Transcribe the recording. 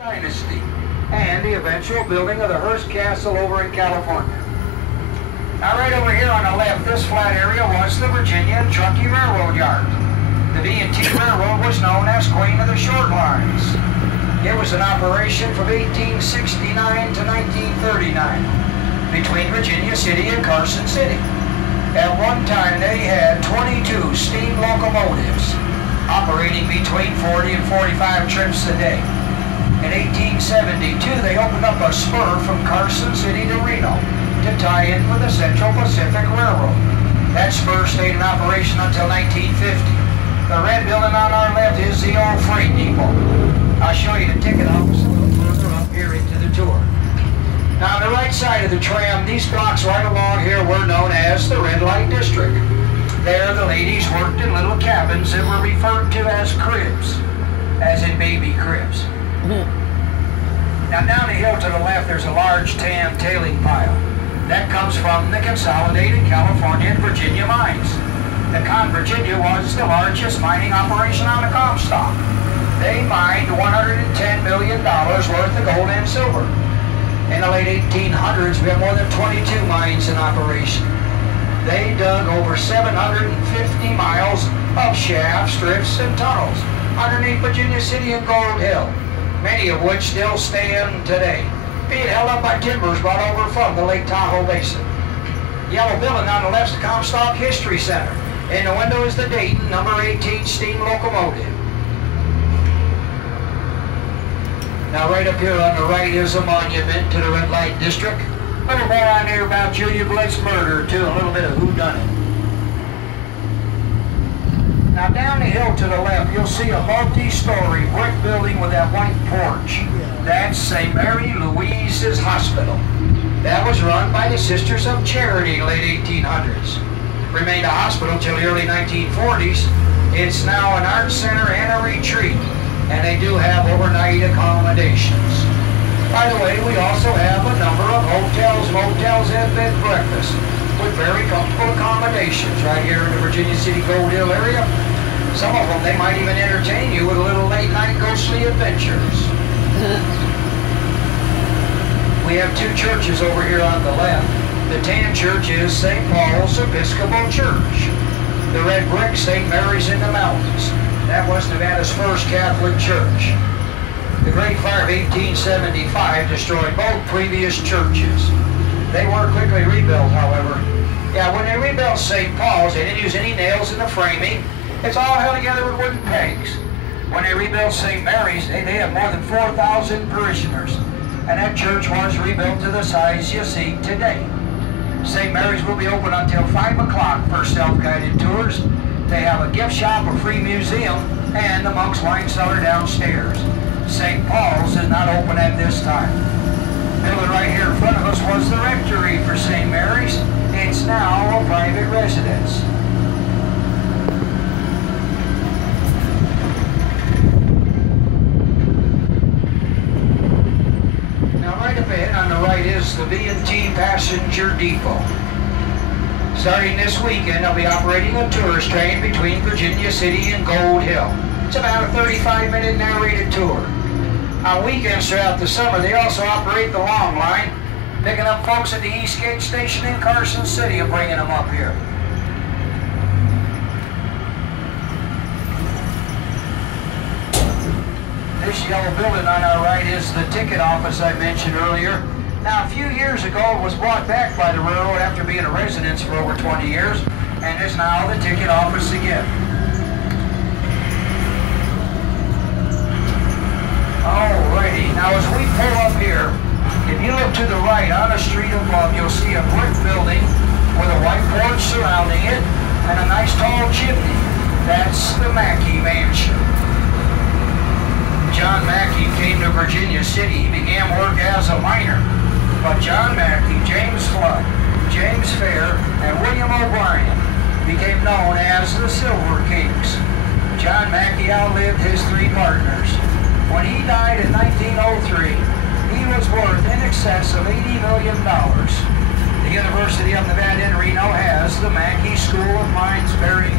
Dynasty and the eventual building of the Hearst Castle over in California. Now right over here on the left, this flat area was the Virginia and Truckee Railroad Yard. The V&T Railroad was known as Queen of the Short Lines. It was in operation from 1869 to 1939 between Virginia City and Carson City. At one time they had 22 steam locomotives operating between 40 and 45 trips a day. In 1872, they opened up a spur from Carson City to Reno to tie in with the Central Pacific Railroad. That spur stayed in operation until 1950. The red building on our left is the old freight depot. I'll show you the ticket office a little further up here into the tour. Now on the right side of the tram, these blocks right along here were known as the Red Light District. There the ladies worked in little cabins that were referred to as cribs, as in baby cribs. Now down the hill to the left there's a large tan tailing pile. That comes from the Consolidated California and Virginia mines. The Con Virginia was the largest mining operation on the Comstock. They mined $110 million worth of gold and silver. In the late 1800s we had more than 22 mines in operation. They dug over 750 miles of shafts, drifts, and tunnels underneath Virginia City and Gold Hill, many of which still stand today, being held up by timbers brought over from the Lake Tahoe Basin. Yellow building on the left is the Comstock History Center. In the window is the Dayton number 18 steam locomotive. Now right up here on the right is a monument to the Red Light District. A little more on here about Julia Blitz murder too, a little bit of whodunit. Now down the hill to the left, you'll see a multi-story brick building with that white porch. That's St. Mary Louise's Hospital. That was run by the Sisters of Charity in the late 1800s. Remained a hospital till the early 1940s. It's now an art center and a retreat, and they do have overnight accommodations. By the way, we also have a number of hotels, motels, and bed and breakfasts with very comfortable accommodations right here in the Virginia City Gold Hill area. Some of them, they might even entertain you with a little late-night ghostly adventures. We have two churches over here on the left. The tan church is St. Paul's Episcopal Church. The red brick, St. Mary's in the Mountains. That was Nevada's first Catholic church. The Great Fire of 1875 destroyed both previous churches. They were quickly rebuilt, however. Yeah, when they rebuilt St. Paul's, they didn't use any nails in the framing. It's all held together with wooden pegs. When they rebuilt St. Mary's, they had more than 4,000 parishioners. And that church was rebuilt to the size you see today. St. Mary's will be open until 5 o'clock for self-guided tours. They have a gift shop, a free museum, and the monk's wine cellar downstairs. St. Paul's is not open at this time. Building right here in front of us was the rectory for St. Mary's. It's now a private residence. Now right up ahead on the right is the V&T Passenger Depot. Starting this weekend, they'll be operating a tourist train between Virginia City and Gold Hill. It's about a 35-minute narrated tour. On weekends throughout the summer, they also operate the long line, picking up folks at the Eastgate Station in Carson City and bringing them up here. This yellow building on our right is the ticket office I mentioned earlier. Now, a few years ago, it was bought back by the railroad after being a residence for over 20 years, and is now the ticket office again. Alrighty, now as we pull up here, if you look to the right on the street above, you'll see a brick building with a white porch surrounding it and a nice tall chimney. That's the Mackey Mansion. John Mackey came to Virginia City. He began work as a miner. But John Mackey, James Flood, James Fair, and William O'Brien became known as the Silver Kings. John Mackey outlived his three partners. When he died in 1903, he was worth in excess of $80 million. The University of Nevada in Reno has the Mackey School of Mines bearing